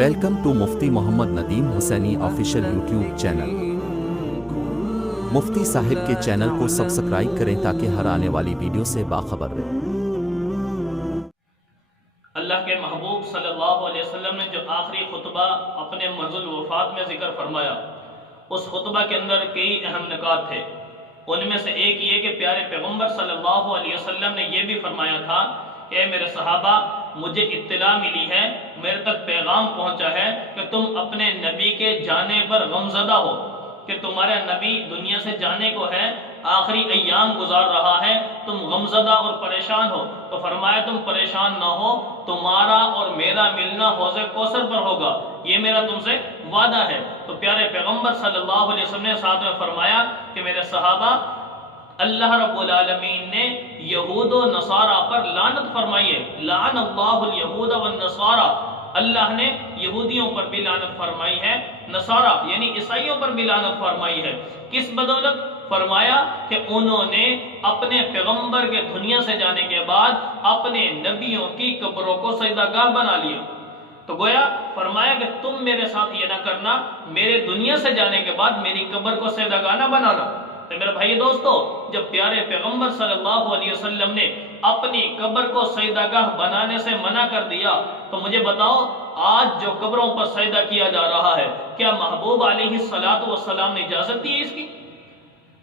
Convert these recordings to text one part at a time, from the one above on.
Welcome to Mufti Muhammad Nadeem Husaini official YouTube channel. Mufti صاحب کے channel کو سبسکرائب کریں تاکہ ہر آنے والی ویڈیو سے باخبر رہیں۔ اللہ کے محبوب صلی اللہ علیہ وسلم نے جو آخری خطبہ اپنے مرض الوفات میں ذکر فرمایا، اس خطبہ کے اندر کئی اہم نکات تھے۔ ان میں سے ایک یہ کہ پیارے پیغمبر صلی اللہ علیہ وسلم نے یہ بھی فرمایا تھا کہ اے میرے صحابہ، مجھے اطلاع ملی ہے، میرے تک پیغام پہنچا ہے کہ تم اپنے نبی کے جانے پر غمزدہ ہو، کہ تمہارا نبی دنیا سے جانے کو ہے، آخری ایام گزار رہا ہے، تم غمزدہ اور پریشان ہو۔ تو فرمایا تم پریشان نہ ہو، تمہارا اور میرا ملنا حوض کوثر پر ہوگا، یہ میرا تم سے وعدہ ہے۔ تو پیارے پیغمبر صلی اللہ علیہ وسلم نے ساتھ میں فرمایا کہ میرے صحابہ، اللہ رب العالمین نے یہود و نصارہ پر لعنت فرمائی ہے، لعن اللہ الیہود والنصارہ، اللہ نے یہودیوں پر بھی لعنت فرمائی ہے، نصارہ یعنی عیسائیوں پر بھی لعنت فرمائی ہے۔ کس بدولت؟ فرمایا کہ انہوں نے اپنے پیغمبر کے دنیا سے جانے کے بعد اپنے نبیوں کی قبروں کو سجدہ گاہ بنا لیا۔ تو گویا فرمایا کہ تم میرے ساتھ یہ نہ کرنا، میرے دنیا سے جانے کے بعد میری قبر کو سجدہ گاہ نہ بنانا۔ تو میرے بھائی دوستو، جب پیارے پیغمبر صلی اللہ علیہ وسلم نے اپنی قبر کو سجدہ گاہ بنانے سے منع کر دیا، تو مجھے بتاؤ آج جو قبروں پر سجدہ کیا جا رہا ہے، کیا محبوب علیہ السلام نے اجازت دی ہے اس کی؟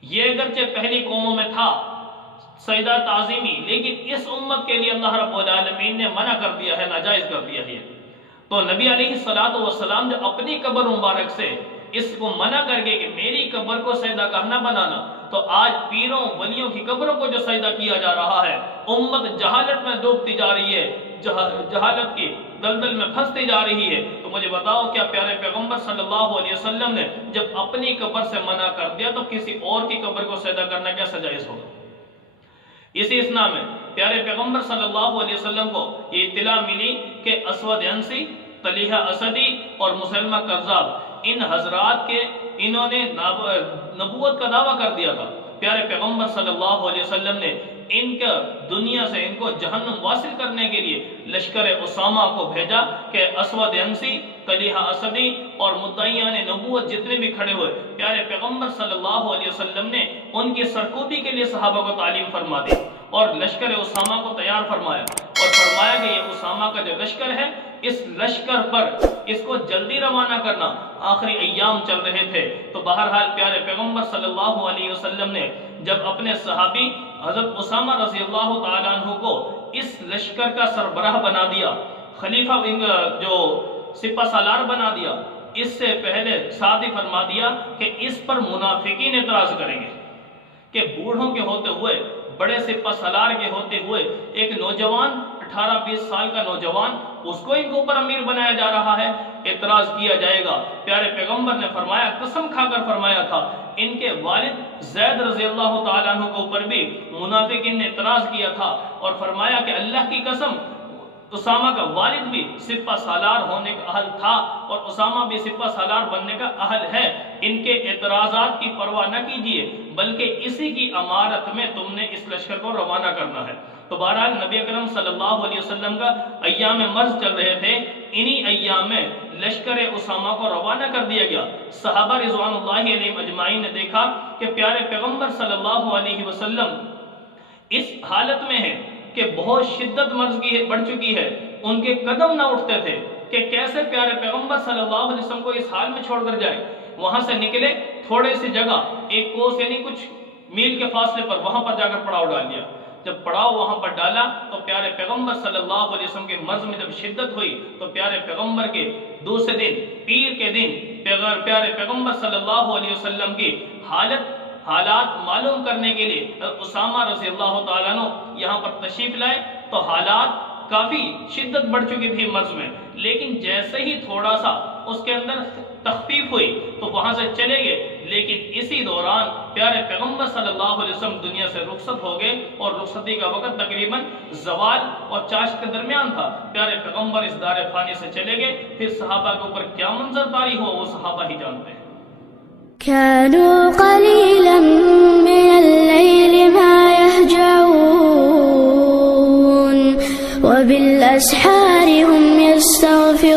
یہ اگرچہ پہلی قوموں میں تھا سجدہ تعظیمی، لیکن اس امت کے لیے اللہ رب العالمین نے منع کر دیا ہے، ناجائز کر دیا ہے۔ تو نبی علیہ السلام جو اپنی قبر مبارک سے اس کو منع کر کے کہ میری قبر کو سجدہ گاہ نہ بنانا، تو آج پیروں ولیوں کی قبروں کو جو سجدہ کیا جا رہا ہے، امت جہالت میں ڈوبتی جا رہی ہے، جہالت کی دلدل میں پھنستی جا رہی ہے۔ تو مجھے بتاؤ کیا پیارے پیغمبر صلی اللہ علیہ وسلم نے جب اپنی قبر سے منع کر دیا تو کسی اور کی قبر کو سجدہ کرنا کیسا جائز ہوگا؟ اسی اسنا میں پیارے پیغمبر صلی اللہ علیہ وسلم کو یہ اطلاع ملی کہ اسود عنسی، طلیحہ اسدی اور مسلمہ کذاب، ان حضرات کے انہوں نے نبوت کا دعویٰ کر دیا تھا۔ پیارے پیغمبر صلی اللہ علیہ وسلم نے ان کا دنیا سے ان کو جہنم واصل کرنے کے لیے لشکر اسامہ کو بھیجا کہ اسود عنسی، طلیحہ اسدی اور مدعیان نبوت جتنے بھی کھڑے ہوئے، پیارے پیغمبر صلی اللہ علیہ وسلم نے ان کی سرکوبی کے لیے صحابہ کو تعلیم فرما دی اور لشکر اسامہ کو تیار فرمایا، اور فرمایا کہ یہ اسامہ کا جو لشکر ہے، اس لشکر پر اس کو جلدی روانہ کرنا، آخری ایام چل رہے تھے۔ تو بہرحال پیارے پیغمبر صلی اللہ علیہ وسلم نے جب اپنے صحابی حضرت اسامہ رضی اللہ تعالیٰ عنہ کو اس لشکر کا سربراہ بنا دیا، خلیفہ جو سپہ سالار بنا دیا، اس سے پہلے ساتھ ہی فرما دیا کہ اس پر منافقین اعتراض کریں گے کہ بوڑھوں کے ہوتے ہوئے، بڑے سپہ سالار کے ہوتے ہوئے ایک نوجوان 18-20 سال کا نوجوان، اس کو ان کے اوپر امیر بنایا جا رہا ہے، اعتراض کیا جائے گا۔ پیارے پیغمبر نے فرمایا، قسم کھا کر فرمایا تھا، ان کے والد زید رضی اللہ تعالیٰ عنہ کے اوپر بھی منافقین نے اعتراض کیا تھا، اور فرمایا کہ اللہ کی قسم اسامہ کا والد بھی سپہ سالار ہونے کا اہل تھا اور اسامہ بھی سپہ سالار بننے کا اہل ہے، ان کے اعتراضات کی پرواہ نہ کیجیے، بلکہ اسی کی امارت میں تم نے اس لشکر کو روانہ کرنا ہے۔ تو بہرحال نبی اکرم صلی اللہ علیہ وسلم کا ایام مرض چل رہے تھے، انہی ایام میں لشکر اسامہ کو روانہ کر دیا گیا۔ صحابہ رضوان اللہ علیہم اجمعین نے دیکھا کہ پیارے پیغمبر صلی اللہ علیہ وسلم اس حالت میں ہیں کہ بہت شدت مرض کی بڑھ چکی ہے، ان کے قدم نہ اٹھتے تھے کہ کیسے پیارے پیغمبر صلی اللہ علیہ وسلم کو اس حال میں چھوڑ کر جائیں۔ وہاں سے نکلے، تھوڑے سی جگہ، ایک کوس یعنی کچھ میل کے فاصلے پر، وہاں پر جا کر پڑاؤ ڈال دیا۔ جب پڑاؤ وہاں پر ڈالا تو پیارے پیغمبر صلی اللہ علیہ وسلم کے مرض میں جب شدت ہوئی تو پیارے پیغمبر کے دوسرے دن، پیر کے دن، پیارے پیغمبر صلی اللہ علیہ وسلم کی حالات معلوم کرنے کے لیے اسامہ رضی اللہ تعالیٰ عنہ یہاں پر تشریف لائے۔ تو حالات کافی شدت بڑھ چکی تھی مرض میں، لیکن جیسے ہی تھوڑا سا اس کے اندر تخفیف ہوئی تو وہاں سے چلے گئے، لیکن اسی دوران پیارے پیغمبر صلی اللہ علیہ وسلم دنیا سے رخصت ہو گئے، اور رخصتی کا وقت تقریباً زوال اور چاشت کے درمیان تھا۔ پیارے پیغمبر اس دار فانی سے چلے گئے، پھر صحابہ کے اوپر کیا منظر طاری ہو وہ صحابہ ہی جانتے ہیں۔ كانوا قليلا من الليل ما يهجعون وبالأسحار هم يستغفرون